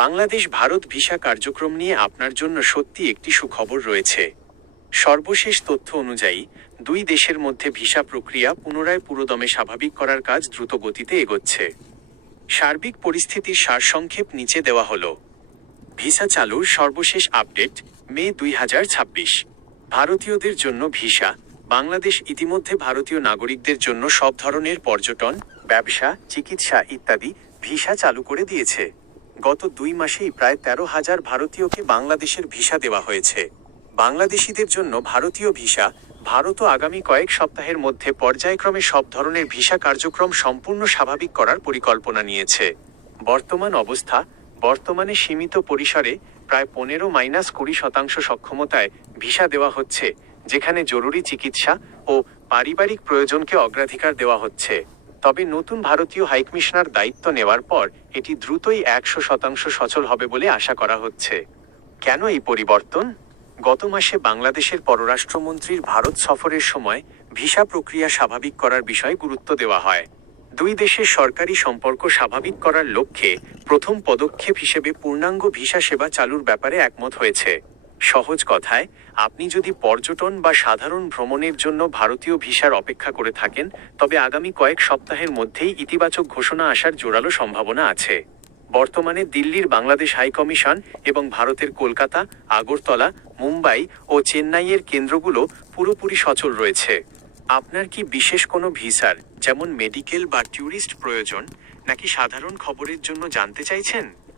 Bangladesh Bharat visa কার্যক্রম নিয়ে আপনার জন্য সত্যি একটি সুখবর রয়েছে। সর্বশেষ তথ্য অনুযায়ী দুই দেশের মধ্যে ভিসা প্রক্রিয়া পুনরায় পুরোদমে স্বাভাবিক করার কাজ দ্রুত গতিতে এগোচ্ছে। সার্বিক পরিস্থিতির সারসংক্ষেপ নিচে দেওয়া হলো। ভিসা চালুর সর্বশেষ আপডেট মে 2026। ভারতীয়দের জন্য ভিসা। বাংলাদেশ ইতিমধ্যে ভারতীয় নাগরিকদের জন্য সব ধরনের পর্যটন, ব্যবসা, চিকিৎসা ইত্যাদি ভিসা চালু করে দিয়েছে। গত 2 মাসেই প্রায় 13,000 ভারতীয়কে বাংলাদেশের ভিসা দেওয়া হয়েছে। বাংলাদেশিদের জন্য ভারতীয় ভিসা। ভারতও আগামী কয়েক সপ্তাহের মধ্যে পর্যায়ক্রমে সব ধরনের ভিসা কার্যক্রম সম্পূর্ণ স্বাভাবিক করার পরিকল্পনা নিয়েছে। বর্তমান অবস্থা: বর্তমানে সীমিত পরিসরে প্রায় 15-20% সক্ষমতায় ভিসা দেওয়া হচ্ছে, যেখানে জরুরি চিকিৎসা ও পারিবারিক প্রয়োজনকে অগ্রাধিকার দেওয়া হচ্ছে। তবে নতুন ভারতীয় হাইকমিশনার দায়িত্ব নেওয়ার পর এটি দ্রুতই 100% সচল হবে বলে আশা করা হচ্ছে। কেন এই পরিবর্তন? গত মাসে বাংলাদেশের পররাষ্ট্রমন্ত্রীর ভারত সফরের সময় ভিসা প্রক্রিয়া স্বাভাবিক করার বিষয়ে গুরুত্ব দেওয়া হয়। দুই দেশের সরকারি সম্পর্ক স্বাভাবিক করার লক্ষ্যে প্রথম পদক্ষেপ হিসেবে পূর্ণাঙ্গ ভিসা সেবা চালুর ব্যাপারে একমত হয়েছে। সহজ কথায়, আপনি যদি পর্যটন বা সাধারণ ভ্রমণের জন্য ভারতীয় ভিসার অপেক্ষা করে থাকেন, তবে আগামী কয়েক সপ্তাহের মধ্যেই ইতিবাচক ঘোষণা আসার জোরালো সম্ভাবনা আছে। বর্তমানে দিল্লির বাংলাদেশ হাইকমিশন এবং ভারতের কলকাতা, আগরতলা, মুম্বাই ও চেন্নাইয়ের কেন্দ্রগুলো পুরোপুরি সচল রয়েছে। আপনার কি বিশেষ কোনো ভিসার, যেমন মেডিকেল বা ট্যুরিস্ট প্রয়োজন, নাকি সাধারণ খবরের জন্য জানতে চাইছেন?